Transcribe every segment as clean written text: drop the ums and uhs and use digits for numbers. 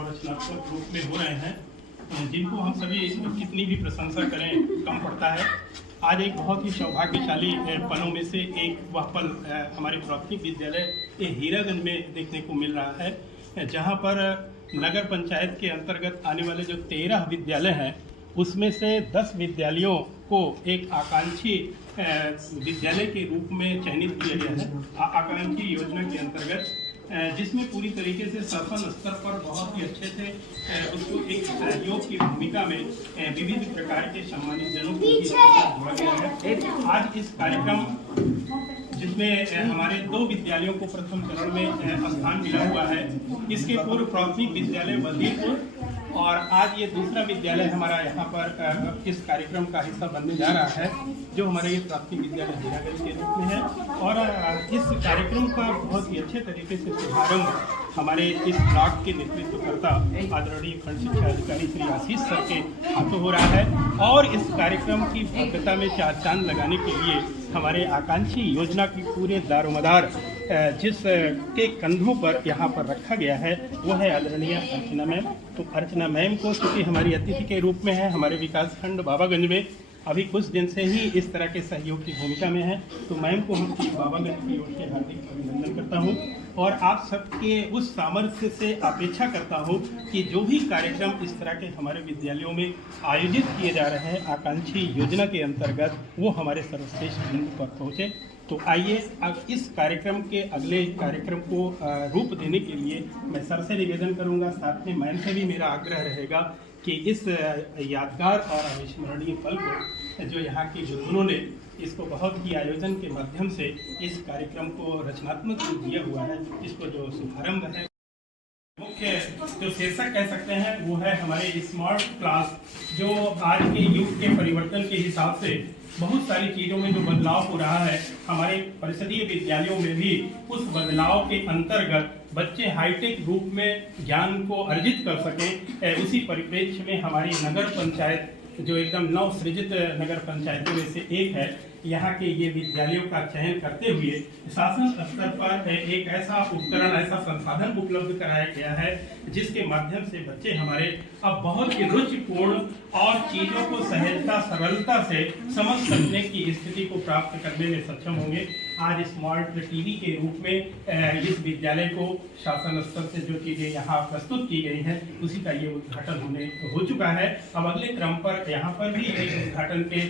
और रचनात्मक रूप में हो रहे हैं, जिनको हम सभी कितनी भी प्रशंसा करें कम पड़ता है। आज एक बहुत ही सौभाग्यशाली पलों में से एक वह पल हमारे प्राथमिक विद्यालय हीरागंज में देखने को मिल रहा है, जहां पर नगर पंचायत के अंतर्गत आने वाले जो 13 विद्यालय हैं उसमें से 10 विद्यालयों को एक आकांक्षी विद्यालय के रूप में चयनित किया गया है आकांक्षी योजना के अंतर्गत, जिसमें पूरी तरीके से शासन स्तर पर बहुत ही अच्छे से उसको एक सहयोग की भूमिका में विविध प्रकार के सम्मानित जनों को जोड़ा गया है। आज इस कार्यक्रम जिसमें हमारे 2 विद्यालयों को प्रथम चरण में स्थान मिला हुआ है, इसके पूर्व प्राथमिक विद्यालय बल्दीपुर और आज ये दूसरा विद्यालय हमारा यहाँ पर इस कार्यक्रम का हिस्सा बनने जा रहा है, जो हमारे ये प्राथमिक विद्यालय हीरागंज के रूप में है। और इस कार्यक्रम का बहुत ही अच्छे तरीके से शुभारंभ हमारे इस ब्लॉक के नेतृत्वकर्ता आदरणीय खंड शिक्षा अधिकारी श्री आशीष सर के हाथों हो रहा है। और इस कार्यक्रम की भव्यता में 4 चांद लगाने के लिए हमारे आकांक्षी योजना की पूरे दारोमदार जिस के कंधों पर यहाँ पर रखा गया है वो है आदरणीय अर्चना मैम। तो अर्चना मैम को चूँकि हमारी अतिथि के रूप में है, हमारे विकास खंड बाबागंज में अभी कुछ दिन से ही इस तरह के सहयोग की भूमिका में है, तो मैम को हम बाबागंज की ओर से हार्दिक अभिनंदन करता हूँ और आप सबके उस सामर्थ्य से अपेक्षा करता हूँ कि जो भी कार्यक्रम इस तरह के हमारे विद्यालयों में आयोजित किए जा रहे हैं आकांक्षी योजना के अंतर्गत, वो हमारे सर्वश्रेष्ठ बिंदु पर पहुँचे। तो आइए अब इस कार्यक्रम के अगले कार्यक्रम को रूप देने के लिए मैं सर से निवेदन करूंगा, साथ में मैम से भी मेरा आग्रह रहेगा कि इस यादगार और अविस्मरणीय पल को जो यहाँ के बुजुर्गों ने इसको बहुत ही आयोजन के माध्यम से इस कार्यक्रम को रचनात्मक रूप दिया हुआ है, इसको जो शुभारंभ है मुख्य जो शीर्षक कह सकते हैं वो है हमारे स्मार्ट क्लास, जो आज के युग के परिवर्तन के हिसाब से बहुत सारी चीज़ों में जो बदलाव हो रहा है हमारे परिषदीय विद्यालयों में भी उस बदलाव के अंतर्गत बच्चे हाईटेक रूप में ज्ञान को अर्जित कर सकें, उसी परिप्रेक्ष्य में हमारी नगर पंचायत जो एकदम नवसृजित नगर पंचायतों में से एक है, यहाँ के ये विद्यालयों का चयन करते हुए शासन स्तर पर एक ऐसा उपकरण, ऐसा संसाधन उपलब्ध कराया गया है जिसके माध्यम से बच्चे हमारे अब बहुत ही रुचिपूर्ण और चीज़ों को सहजता सरलता से समझ सकने की स्थिति को प्राप्त करने में सक्षम होंगे। आज स्मार्ट टीवी के रूप में इस विद्यालय को शासन स्तर से जो चीज़ें यहाँ प्रस्तुत की गई हैं उसी का ये उद्घाटन हो चुका है। अब अगले क्रम पर यहाँ पर भी एक उद्घाटन के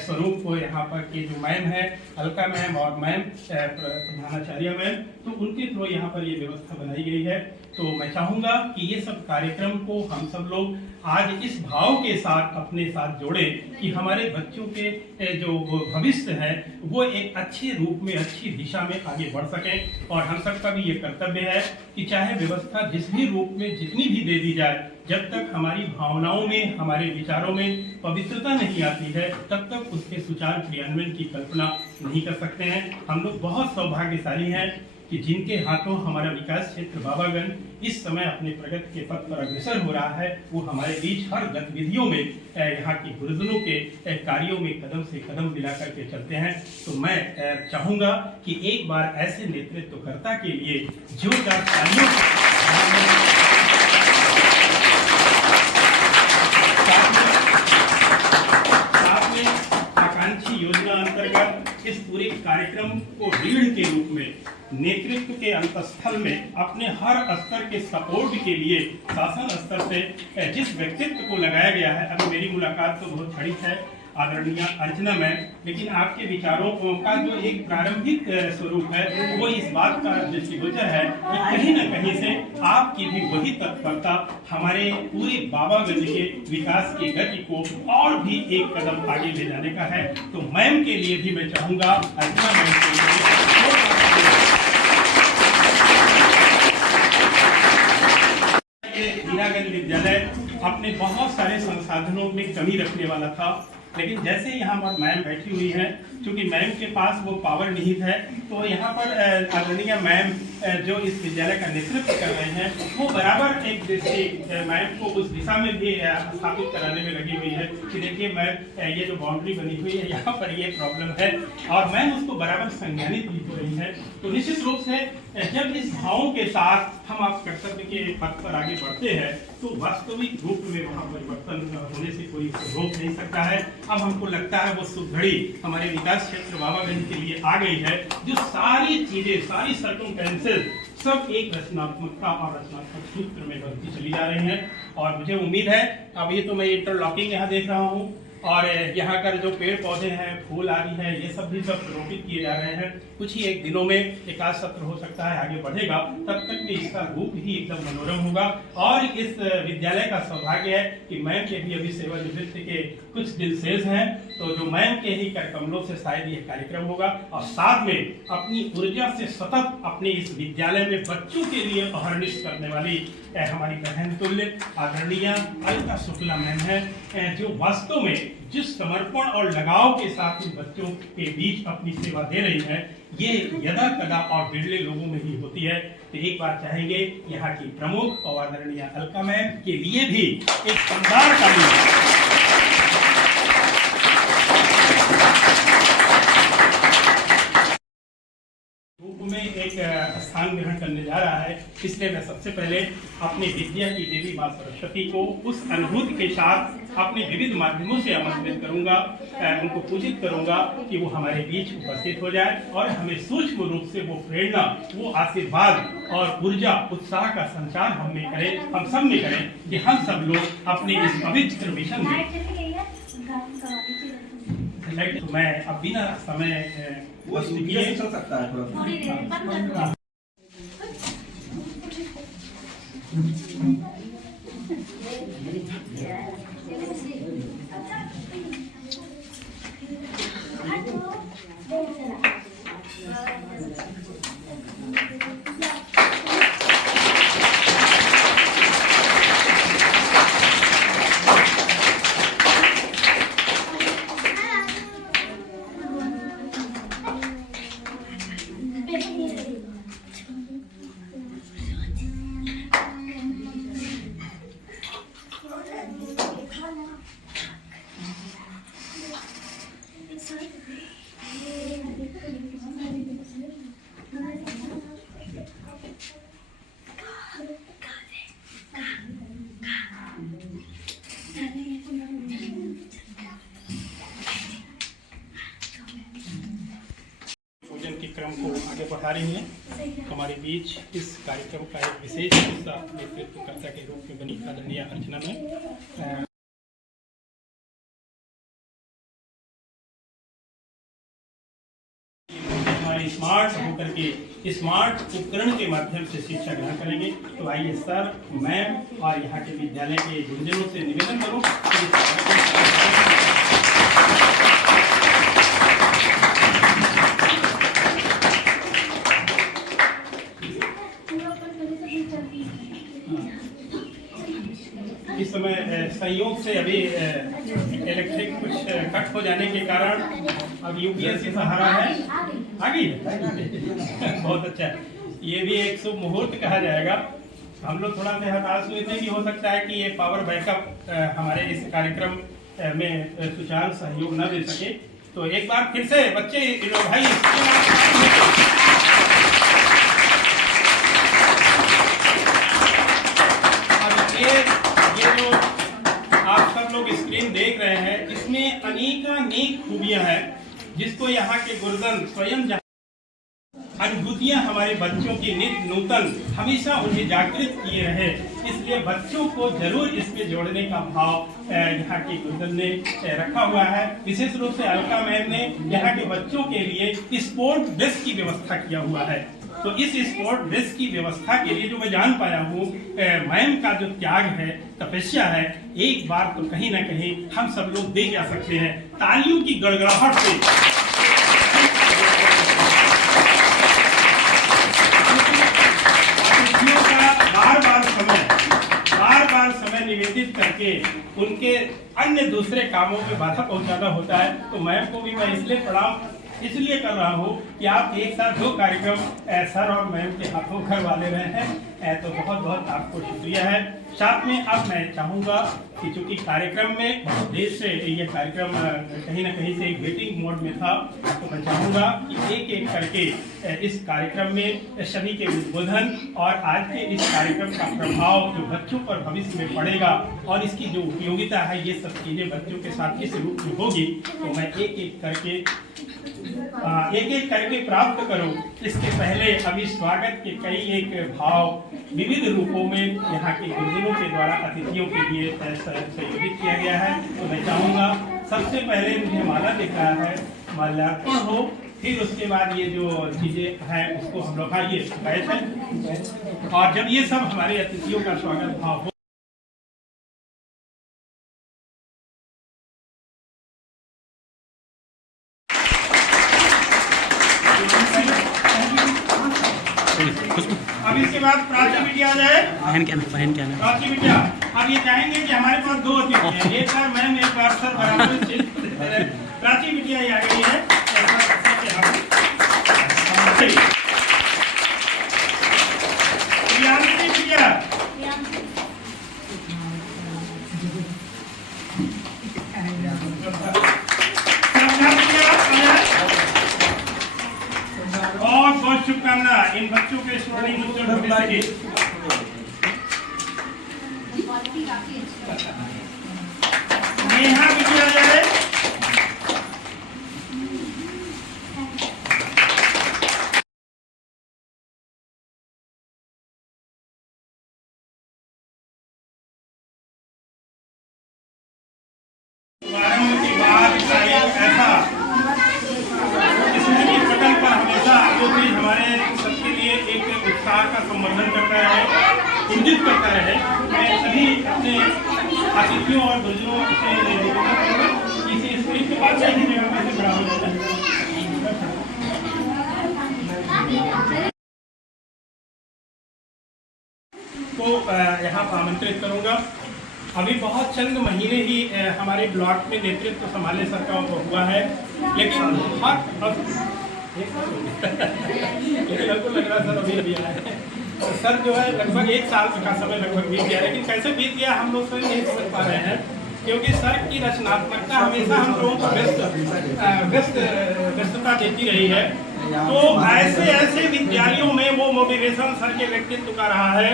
स्वरूप को यहाँ पर के जो मैम है अलका मैम और मैम प्रधानाचार्य मैम, तो उनके थ्रू यहाँ पर ये व्यवस्था बनाई गई है। तो मैं चाहूँगा कि ये सब कार्यक्रम को हम सब लोग आज इस भाव के साथ अपने साथ जोड़ें कि हमारे बच्चों के जो भविष्य है वो एक अच्छे रूप में, अच्छी दिशा में आगे बढ़ सकें। और हम सबका भी ये कर्तव्य है कि चाहे व्यवस्था जिस भी रूप में जितनी भी दे दी जाए, जब तक हमारी भावनाओं में, हमारे विचारों में पवित्रता नहीं आती है तब तक उसके सुचारू क्रियान्वयन की कल्पना नहीं कर सकते हैं। हम लोग बहुत सौभाग्यशाली हैं कि जिनके हाथों हमारा विकास क्षेत्र बाबागंज इस समय अपने प्रगति के पथ पर अग्रसर हो रहा है, वो हमारे बीच हर गतिविधियों में यहाँ की गुरुजनों के कार्यों में कदम से कदम मिलाकर के चलते हैं। तो मैं चाहूँगा कि एक बार ऐसे नेतृत्वकर्ता के लिए जोरदार तालियों आकांक्षी योजना अंतर्गत इस पूरे कार्यक्रम को रीढ़ के रूप में नेतृत्व के अंतस्थल में अपने हर स्तर के सपोर्ट के लिए शासन स्तर से जिस व्यक्तित्व को लगाया गया है, अभी मेरी मुलाकात तो बहुत क्षणिक है आदरणीय अर्चना मैम, लेकिन आपके विचारों का जो एक प्रारंभिक स्वरूप है वो इस बात का दृष्टिगोचर है कि कहीं न कहीं से आपकी भी वही तत्परता हमारे पूरे बाबागंज के विकास की गति को और भी एक कदम आगे ले जाने का है। तो मैम के लिए भी मैं चाहूँगा अर्चना मैम के लिए हीरागंज विद्यालय अपने बहुत सारे संसाधनों में कमी रखने वाला था, लेकिन जैसे यहाँ पर मैम बैठी हुई हैं चूंकि मैम के पास वो पावर निहित है, तो यहाँ पर आदरणीय मैम जो इस विद्यालय का नेतृत्व कर रहे हैं, वो बराबर एक दृष्टि मैम को उस दिशा में भी स्थापित कराने में लगी हुई है कि देखिए मैम, ये जो बाउंड्री बनी हुई है यहाँ पर ये प्रॉब्लम है, और मैम उसको बराबर संज्ञानित भी हो रही है। तो निश्चित रूप से जब इस भावों के साथ हम आप कर्तव्य के पथ पर आगे बढ़ते हैं, तो वास्तविक रूप में वहाँ परिवर्तन होने से कोई रोक नहीं सकता है। अब हमको लगता है वो शुभ घड़ी हमारे विकास क्षेत्र बाबागंज के लिए आ गई है, जो सारी चीजें, सारी सर्कमस्टेंसेस सब एक रचनात्मकता और रचनात्मक सूत्र में बढ़ती चली जा रही हैं। और मुझे उम्मीद है, अब ये तो मैं इंटरलॉकिंग यहाँ देख रहा हूँ, और यहाँ कर जो पेड़ पौधे हैं, फूल आदि हैं, ये सब भी सब रोपित किए जा रहे हैं। कुछ ही एक दिनों में एकाध सत्र हो सकता है आगे बढ़ेगा, तब तक में इसका रूप ही एकदम मनोरम होगा। और इस विद्यालय का सौभाग्य है कि मैम के भी अभी सेवानिवृत्ति के कुछ दिन शेष हैं, तो जो मैम के ही कर कमलों से शायद ये कार्यक्रम होगा, और साथ में अपनी ऊर्जा से सतत अपने इस विद्यालय में बच्चों के लिए अहर्निश करने वाली हमारी बहन तुल्य आदरणीय अलका शुक्ला मैम है, जो वास्तव में जिस समर्पण और लगाव के साथ इन बच्चों के बीच अपनी सेवा दे रही है, ये यदा कदा और बिरले लोगों में ही होती है। तो एक बार चाहेंगे यहाँ की प्रमुख और आदरणीय अलका मैम के लिए भी एक शानदार ताली में एक स्थान ग्रहण करने जा रहा है। इसलिए मैं सबसे पहले अपनी विद्या की देवी माँ सरस्वती को उस अनुभूति के साथ अपने विविध माध्यमों से आमंत्रित करूंगा, उनको पूजित करूंगा कि वो हमारे बीच उपस्थित हो जाए और हमें सूक्ष्म रूप से वो प्रेरणा, वो आशीर्वाद और ऊर्जा, उत्साह का संचार हम में करें, हम सब में करें कि हम सब लोग अपने इस पवित्र मिशन में। तो मैं अब बिना समय चल सकता है। क्रम को आगे बढ़ा रही हैं। हमारे बीच इस कार्यक्रम का एक विशेष हिस्सा नेतृत्वकर्ता के रूप में बनी आदरणीय अर्चना में हमारे स्मार्ट होकर के स्मार्ट उपकरण के माध्यम से शिक्षा ग्रहण करेंगे। तो आइए सर, मैम और यहाँ के विद्यालय के गुरुजनों से निवेदन करूँ इस समय संयोग से अभी इलेक्ट्रिक कुछ कट हो जाने के कारण अब यूपीएससी सहारा है, आ गई है। बहुत अच्छा, ये भी एक शुभ मुहूर्त कहा जाएगा। हम लोग थोड़ा सा हताश हुए थे कि हो सकता है कि ये पावर बैकअप हमारे इस कार्यक्रम में सुचारू सहयोग न दे सके। तो एक बार फिर से बच्चे भाई स्क्रीन देख रहे हैं, इसमें अनेक खूबियां हैं जिसको यहाँ के गुरुजन स्वयं अनुभूतियां हमारे बच्चों की नित्य नूतन हमेशा उन्हें जागृत किए रहे। इसलिए बच्चों को जरूर इसमें जोड़ने का भाव यहाँ के गुरुजन ने रखा हुआ है। विशेष रूप से अलका मैम ने यहाँ के बच्चों के लिए स्पोर्ट ड्रेस की व्यवस्था किया हुआ है। तो इस स्पोर्ट ड्रेस की व्यवस्था के लिए जो मैं जान पाया हूँ, मैम का जो त्याग है, तपस्या है, एक बार तो कहीं ना कहीं हम सब लोग देख जा सकते हैं तालियों की गड़गड़ाहट से। बार बार समय निवेदित करके उनके अन्य दूसरे कामों में बाधा पहुंचाना होता है। तो मैम को भी मैं इसलिए प्रणाम इसलिए कर रहा हूँ कि आप एक साथ दो कार्यक्रम सर और मैम के हाथों करवाले रहे हैं, तो बहुत बहुत आपको शुक्रिया है। साथ में अब मैं चाहूँगा कि चूंकि कार्यक्रम में बहुत देर से ये कार्यक्रम कहीं ना कहीं से एक वेटिंग मोड में था, तो मैं चाहूँगा कि एक एक करके इस कार्यक्रम में सभी के उद्बोधन और आज के इस कार्यक्रम का प्रभाव जो बच्चों पर भविष्य में पड़ेगा और इसकी जो उपयोगिता है, ये सब चीज़ें बच्चों के साथ इस रूप में होगी, तो मैं एक एक करके प्राप्त करूं। इसके पहले अभी स्वागत के कई एक भाव विविध रूपों में यहाँ के गुरुजनों के द्वारा अतिथियों के लिए संयोजित किया गया है। तो मैं चाहूँगा सबसे पहले मुझे माला दिख रहा है, माल्यार्पण हो, फिर उसके बाद ये जो चीज़ें हैं उसको हम लोग बैठे, और जब ये सब हमारे अतिथियों का स्वागत भाव हो, अब इसके बाद प्राची बिटिया आ जाए। प्राची बिटिया, अब ये चाहेंगे कि हमारे पास दो अतिथि हैं, एक बार मैम एक बार सर बराबर। प्राची बिटिया ये आ गई है। बहुत शुभकामना इन बच्चों के स्वर्णिम उज्जवल भविष्य के। नेहा बिटिया जाए। प्रारंभ के बाद ऐसा पटल पर हमेशा जो भी हमारे सबके लिए एक उत्साह का संवर्धन करता रहे, इंगित करता रहे। मैं सभी अपने अतिथियों और गुरुजनों से निवेदन करूंगा कि इसी स्क्रीन के बाद सही जगह में से बड़ा हो जाता है। तो यहाँ पर आमंत्रित करूंगा। अभी बहुत चंद महीने ही हमारे ब्लॉक में नेतृत्व संभालने सर का हुआ है, लेकिन लेकिन हमको लग रहा सर अभी आया है। सर जो है लगभग एक साल का समय लगभग बीत गया, लेकिन कैसे बीत गया हम लोग स्वयं नहीं समझ पा रहे हैं, क्योंकि सर की रचनात्मकता हमेशा हम लोगों को व्यस्तता देती रही है। तो ऐसे विद्यालयों में वो मोटिवेशन सर के व्यक्तित्व का रहा है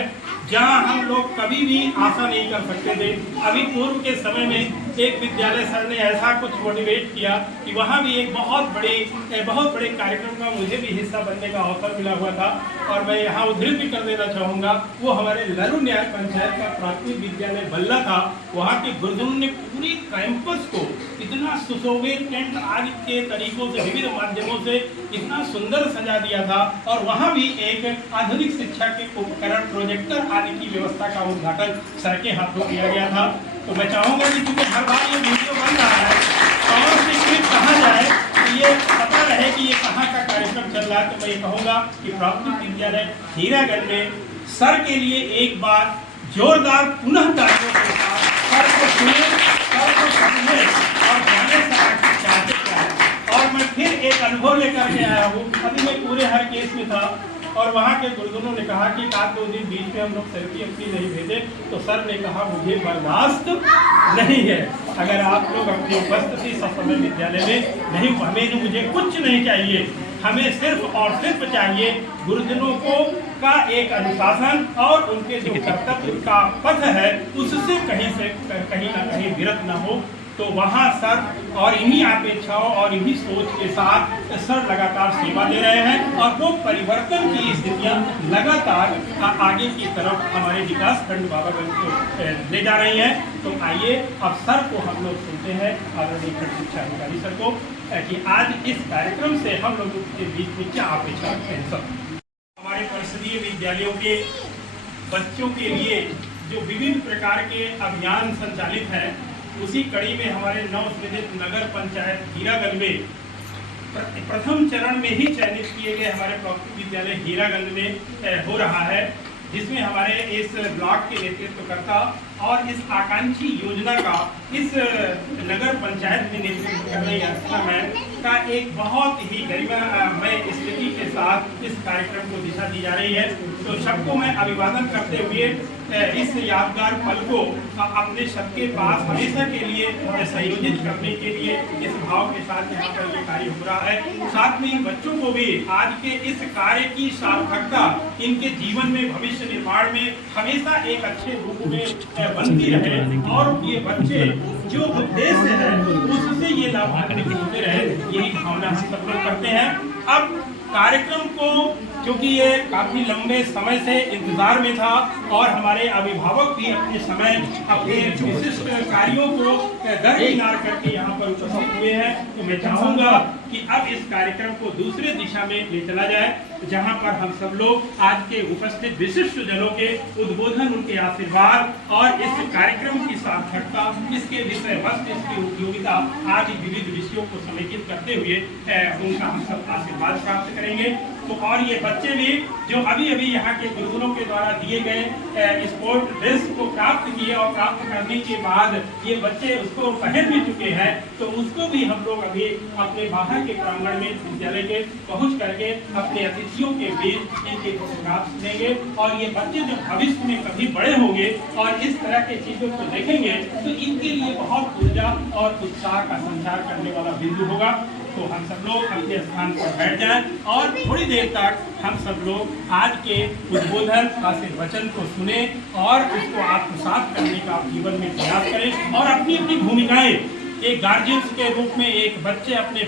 जहां हम लोग कभी भी आशा नहीं कर सकते थे। अभी पूर्व के समय में एक विद्यालय सर ने ऐसा कुछ मोटिवेट किया कि वहां भी एक बहुत बड़े कार्यक्रम का मुझे भी हिस्सा बनने का अवसर मिला हुआ था, और मैं यहाँ उद्धृत भी कर देना चाहूँगा। वो हमारे लरू न्याय पंचायत का प्राथमिक विद्यालय बल्ला था। वहाँ के गुरुजनों ने पूरे कैंपस को इतना सुशोभित टेंट आदि के तरीकों से, विविध माध्यमों से इतना सुंदर सजा दिया था, और वहाँ भी एक आधुनिक शिक्षा के उपकरण प्रोजेक्टर आदि की व्यवस्था का उद्घाटन सर के हाथों किया गया था। तो मैं चाहूँगा कि क्योंकि हर बार ये वीडियो बन रहा है और से कहा जाए कि ये पता रहे कि ये कहाँ का कार्यक्रम चल रहा है, तो मैं ये कहूँगा कि प्राथमिक विद्यालय हीरागंज में सर के लिए एक बार जोरदार पुनः तालियों के साथ सर को सुने, सर को समझे और जाने सका चाहते क्या है। और मैं फिर एक अनुभव लेकर के आया हूँ। अभी मैं पूरे हर केस में था और वहाँ के गुरुजनों ने कहा कि आज 2 दिन बीच में हम लोग सेल्फी अपनी नहीं भेजे, तो सर ने कहा मुझे बर्दाश्त नहीं है। अगर आप लोग अपनी उपस्थिति समय विद्यालय में नहीं, हमें मुझे कुछ नहीं चाहिए, हमें सिर्फ और सिर्फ चाहिए गुरुजनों को का एक अनुशासन और उनके जो कर्तव्य का पथ है उससे कहीं ना कहीं विरत न हो। तो वहाँ सर और इन्हीं अपेक्षाओं और इन्हीं सोच के साथ सर लगातार सेवा दे रहे हैं, और वो परिवर्तन की स्थितियाँ लगातार आगे की तरफ हमारे विकास खंड बाबागंज को ले जा रही हैं। तो आइए अब सर को हम लोग सुनते हैं, आदरणीय खंड शिक्षा अधिकारी सर को, कि आज इस कार्यक्रम से हम लोगों के बीच में क्या अपेक्षा है। सर, हमारे परिषदीय विद्यालयों के बच्चों के लिए जो विभिन्न प्रकार के अभियान संचालित हैं, उसी कड़ी में हमारे नवसृजित नगर पंचायत हीरागंज में प्रथम चरण में ही चयनित किए गए हमारे प्राथमिक विद्यालय हीरागंज में हो रहा है, जिसमें हमारे इस ब्लॉक के नेतृत्वकर्ता और इस आकांक्षी योजना का इस नगर पंचायत में नेतृत्व कर रही अर्चना मैम का एक बहुत ही गरिमामय स्थिति के साथ इस कार्यक्रम को दिशा दी जा रही है। तो सबको मैं अभिवादन करते हुए इस यादगार पल को अपने सबके पास हमेशा के लिए संयोजित करने के लिए इस भाव के साथ यहाँ पर ये कार्य हो रहा है। साथ में इन बच्चों को भी आज के इस कार्य की सार्थकता इनके जीवन में, भविष्य निर्माण में हमेशा एक अच्छे रूप में बनती रहे और ये बच्चे जो उद्देश्य है उससे ये लाभान्वित होते रहे, यही भावना हम सब लोग करते हैं। अब कार्यक्रम को क्योंकि ये काफी लंबे समय से इंतजार में था और हमारे अभिभावक भी अपने समय अपने विशिष्ट कार्यों को दरकिनार करके यहाँ पर उपस्थित हुए हैं, तो मैं चाहूंगा कि अब इस कार्यक्रम को दूसरे दिशा में ले चला जाए, जहाँ पर हम सब लोग आज के उपस्थित विशिष्ट जनों के उद्बोधन, उनके आशीर्वाद और इस कार्यक्रम की सार्थकता, इसके विषय वस्तु, इसकी उपयोगिता आदि विविध विषयों को समेकित करते हुए उनका हम सब आशीर्वाद प्राप्त करेंगे। तो और ये बच्चे भी जो अभी अभी यहाँ के गुरुजनों के द्वारा दिए गए स्पोर्ट ड्रेस को प्राप्त किए और प्राप्त करने के बाद ये बच्चे उसको पहन भी चुके हैं, तो उसको भी हम लोग अभी अपने बाहर के प्रांगण में विद्यालय के पहुँच करके अपने अतिथियों के बीच इनके फोटोग्राफ लेंगे। और ये बच्चे जो भविष्य में कभी बड़े होंगे और इस तरह के चीजों को देखेंगे तो इनके लिए बहुत ऊर्जा और उत्साह का संचार करने वाला बिंदु होगा। तो हम सब लोग अपने स्थान पर बैठ जाएं और थोड़ी देर तक हम सब लोग आज के उद्बोधन आशीर्वचन को सुने और उसको आत्मसात करने का जीवन में प्रयास करें और अपनी अपनी भूमिकाएं एक गार्जियंस के रूप में, एक बच्चे अपने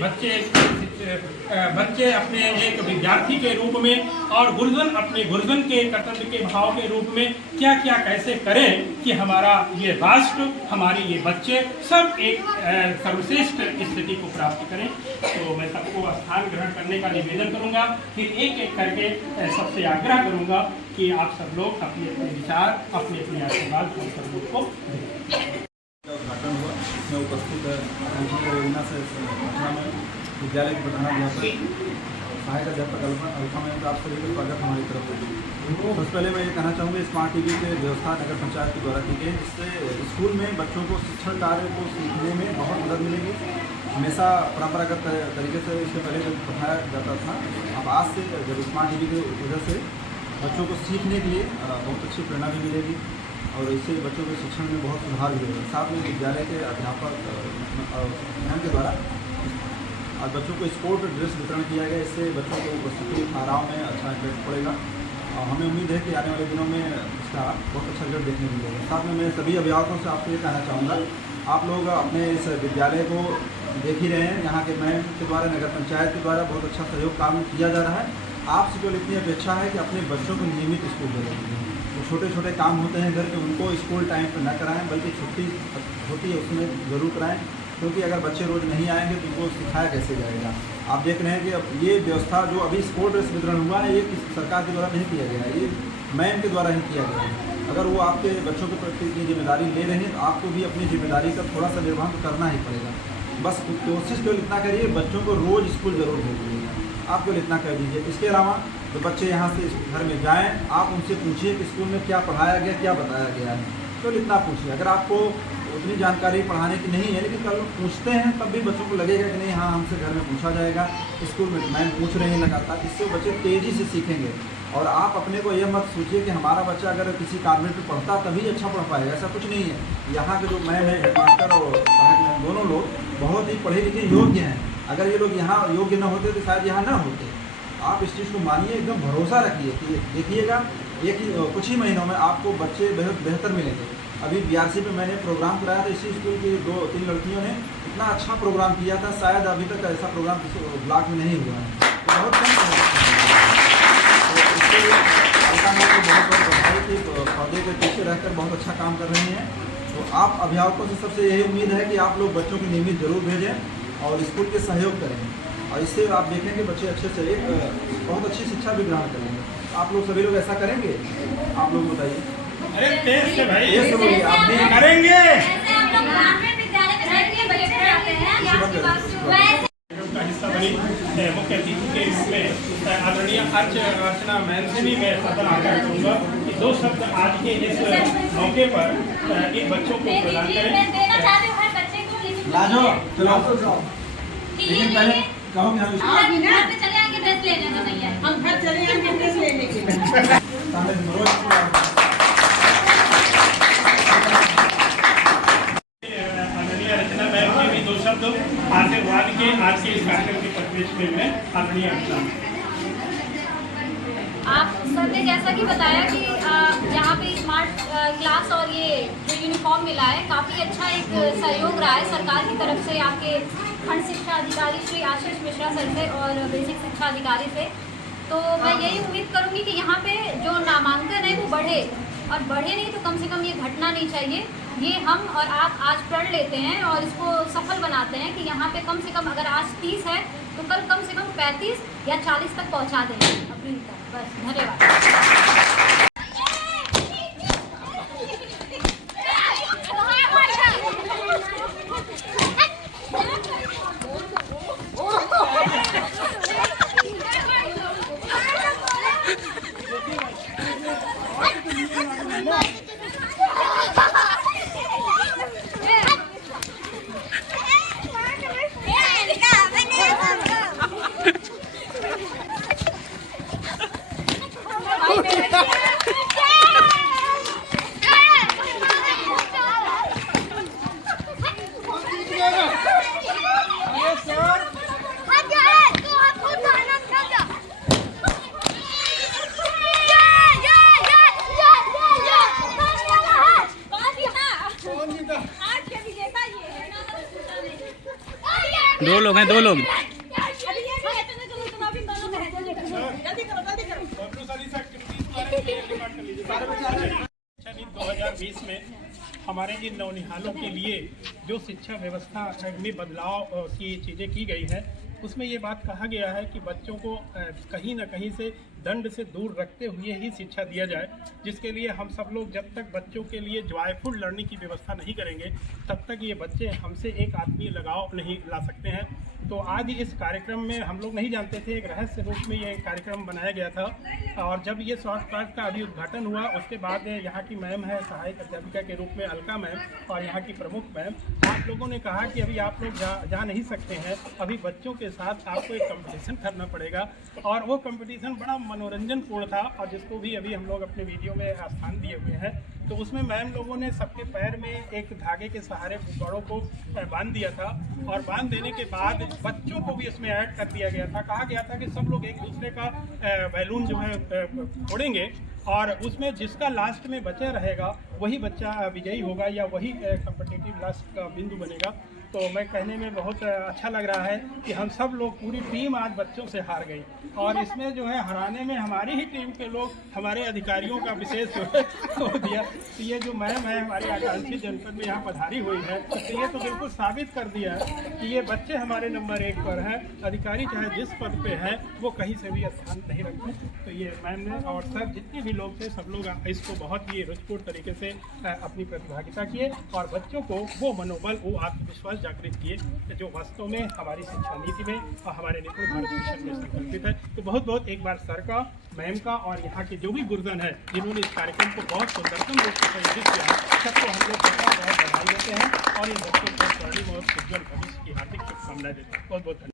एक विद्यार्थी के रूप में और गुरुजन अपने गुरुजन के कर्तव्य के भाव के रूप में क्या क्या कैसे करें कि हमारा ये राष्ट्र, हमारे ये बच्चे सब एक सर्वश्रेष्ठ स्थिति को प्राप्त करें। तो मैं सबको स्थान ग्रहण करने का निवेदन करूंगा, फिर एक एक करके सबसे आग्रह करूंगा कि आप सब लोग अपने अपने विचार, अपने अपने आशीर्वाद हम सब लोग को दें। उद्घाटन हुआ, मैं उपस्थित योजना से पटना में विद्यालय के प्रधानाध्यापक सहायक अध्यापक अल्फा में आप सभी का स्वागत हमारी तरफ से। सबसे पहले मैं ये कहना चाहूँगा स्मार्ट टीवी के व्यवस्था नगर पंचायत के द्वारा की गई, जिससे स्कूल में बच्चों को शिक्षण कार्य को सीखने में बहुत मदद मिलेगी। हमेशा परंपरागत तरीके से इससे पहले जब पढ़ाया जाता था, अब आज से जब स्मार्ट टीवी की वजह से बच्चों को सीखने के लिए बहुत अच्छी प्रेरणा भी मिलेगी और इससे बच्चों के शिक्षण में बहुत सुधार भी होगा। साथ में विद्यालय के अध्यापक मैम के द्वारा आज बच्चों को स्पोर्ट ड्रेस वितरण किया गया, इससे बच्चों को उपस्थिति धाराओं में अच्छा इम्पैक्ट पड़ेगा और हमें उम्मीद है कि आने वाले दिनों में इसका बहुत अच्छा रिजल्ट देखने को मिलेगा। साथ में मैं सभी अभिभावकों से आपको ये कहना चाहूँगा, आप लोग अपने इस विद्यालय को देख ही रहे हैं, यहाँ के मैम के द्वारा, नगर पंचायत के द्वारा बहुत अच्छा सहयोग काम किया जा रहा है। आपसे केवल इतनी अपेक्षा है कि अपने बच्चों को नियमित स्कूल भेजें। तो छोटे छोटे काम होते हैं घर के, उनको स्कूल टाइम पर न कराएं, बल्कि छुट्टी होती है उसमें ज़रूर कराएं, क्योंकि अगर बच्चे रोज़ नहीं आएंगे तो उनको सिखाया कैसे जाएगा। आप देख रहे हैं कि अब ये व्यवस्था जो अभी स्पोर्ट ड्रेस वितरण हुआ है, ये सरकार के द्वारा नहीं किया गया है, ये मैम के द्वारा ही किया गया है। अगर वो आपके बच्चों के प्रति इतनी जिम्मेदारी ले रहे हैं तो आपको भी अपनी जिम्मेदारी का थोड़ा सा निर्वहन करना ही पड़ेगा। बस कोशिश केवल इतना करिए, बच्चों को रोज़ स्कूल जरूर भेजिए, आप केवल इतना कर दीजिए। इसके अलावा तो बच्चे यहाँ से घर में जाएँ, आप उनसे पूछिए कि स्कूल में क्या पढ़ाया गया, क्या बताया गया है, तो इतना पूछिए। अगर आपको उतनी जानकारी पढ़ाने की नहीं है, लेकिन कल पूछते हैं तब भी बच्चों को लगेगा कि नहीं, हाँ हमसे घर में पूछा जाएगा, स्कूल में मैम पूछ रहे हैं लगातार, इससे बच्चे तेज़ी से सीखेंगे। और आप अपने को यह मत सोचिए कि हमारा बच्चा अगर किसी कॉन्वेंट में पढ़ता तभी अच्छा पढ़ पाएगा, ऐसा कुछ नहीं है। यहाँ के जो मैम है, हेडमास्टर और सहायक मैम, दोनों लोग बहुत ही पढ़े लिखे योग्य हैं। अगर ये लोग यहाँ योग्य न होते तो शायद यहाँ न होते। आप इस चीज़ को मानिए, एकदम भरोसा रखिए कि देखिएगा कुछ ही महीनों में आपको बच्चे बेहतर मिलेंगे। अभी BRC में मैंने प्रोग्राम कराया था, इसी स्कूल की 2-3 लड़कियों ने इतना अच्छा प्रोग्राम किया था, शायद अभी तक ऐसा प्रोग्राम किसी ब्लॉक में नहीं हुआ है। तो बहुत कम बहुत बधाई कि पौधे के पीछे रहकर बहुत अच्छा काम कर रही हैं। तो आप अभिभावकों से सबसे यही उम्मीद है कि आप लोग बच्चों को नियमित जरूर भेजें और स्कूल के सहयोग करें, और इससे आप देखेंगे बच्चे अच्छे से एक बहुत अच्छी शिक्षा भी ग्रहण करेंगे। आप लोग सभी लोग ऐसा करेंगे? आप लोग बताइए। अरे तेज से भाई, तेज से बोलिए, आप भी करेंगे। का हिस्सा बनी मुख्य अतिथि के रूप में आदरणीय अर्चना मैम से भी मैं सदन आग्रह करूँगा कि 2 शब्द आज के इस मौके पर इन बच्चों को प्रदान करें। लेकिन पहले कहो कि हम घर पे चले आएंगे ड्रेस लेने तो नहीं है, हम घर चले आएंगे ड्रेस लेने के लिए। आदरणीय रचना मैम के भी दो शब्द आशीर्वाद के आज के इस कार्यक्रम की परिप्रेक्ष्य में आदरणीय रचना। आप सर ने जैसा कि बताया कि यहाँ पे स्मार्ट क्लास और ये जो यूनिफॉर्म मिला है काफ़ी अच्छा एक सहयोग रहा है सरकार की तरफ से, आपके खंड शिक्षा अधिकारी श्री आशीष मिश्रा सर से और बेसिक शिक्षा अधिकारी से। तो मैं यही उम्मीद करूँगी कि यहाँ पे जो नामांकन है वो बढ़े, और बढ़े नहीं तो कम से कम ये घटना नहीं चाहिए। ये हम और आप आज प्रण लेते हैं और इसको सफल बनाते हैं कि यहाँ पे कम से कम अगर आज 30 है तो कल कम से कम 35 या 40 तक पहुँचा दें अप्रैल तक। बस, धन्यवाद। दो लोग हैं, दो लोग। 2020 में हमारे इन नौनिहालों के लिए जो शिक्षा व्यवस्था में बदलाव की चीज़ें की गई है, उसमें ये बात कहा गया है कि बच्चों को कहीं ना कहीं से दंड से दूर रखते हुए ही शिक्षा दिया जाए, जिसके लिए हम सब लोग जब तक बच्चों के लिए जॉयफुल लर्निंग की व्यवस्था नहीं करेंगे तब तक ये बच्चे हमसे एक आत्मीय लगाव नहीं ला सकते हैं। तो आज इस कार्यक्रम में हम लोग नहीं जानते थे, एक रहस्य रूप में ये कार्यक्रम बनाया गया था, और जब ये स्वास्थ्य पार्क का अभी उद्घाटन हुआ उसके बाद यहाँ की मैम है सहायक अध्यापिका के रूप में अलका मैम और यहाँ की प्रमुख मैम, आप लोगों ने कहा कि अभी आप लोग जा नहीं सकते हैं, अभी बच्चों के साथ आपको एक कंपटीशन करना पड़ेगा। और वो कंपटीशन बड़ा मनोरंजनपूर्ण था और जिसको भी अभी हम लोग अपने वीडियो में स्थान दिए हुए हैं। तो उसमें मैम लोगों ने सबके पैर में एक धागे के सहारे गुब्बारों को बांध दिया था, और बांध देने के बाद बच्चों को भी इसमें ऐड कर दिया गया था। कहा गया था कि सब लोग एक दूसरे का बैलून जो है फोड़ेंगे और उसमें जिसका लास्ट में बचा रहेगा वही बच्चा विजयी होगा या वही कॉम्पिटिटिव लास्ट का बिंदु बनेगा। तो मैं कहने में बहुत अच्छा लग रहा है कि हम सब लोग पूरी टीम आज बच्चों से हार गई, और इसमें जो है हराने में हमारी ही टीम के लोग हमारे अधिकारियों का विशेष जो है हो दिया। तो ये जो मैम है हमारी आकांक्षी जनपद में यहाँ पधारी हुई है, तो ये तो बिल्कुल साबित कर दिया कि ये बच्चे हमारे नंबर 1 पर हैं। अधिकारी चाहे जिस पद पे है वो कहीं से भी स्थान नहीं रखते। तो ये मैम ने और सर जितने भी लोग थे सब लोग इसको बहुत ही रुचिपूर्ण तरीके से अपनी प्रतिभागिता किए और बच्चों को वो मनोबल, वो आत्मविश्वास जागृत किए जो वास्तव में हमारी शिक्षा नीति में और हमारे निपुण भारत मिशन में संकल्पित है। तो बहुत बहुत एक बार सर का, मैम का और यहाँ के जो भी गुरुजन है जिन्होंने इस कार्यक्रम को बहुत सुंदरतम रूप से संयोजित किया है, सबको हम लोग बहुत बधाई देते हैं और इन बच्चों को स्वर्णिम और उज्ज्वल भविष्य की हार्दिक शुभकामनाएं देते हैं। बहुत बहुत धन्यवाद।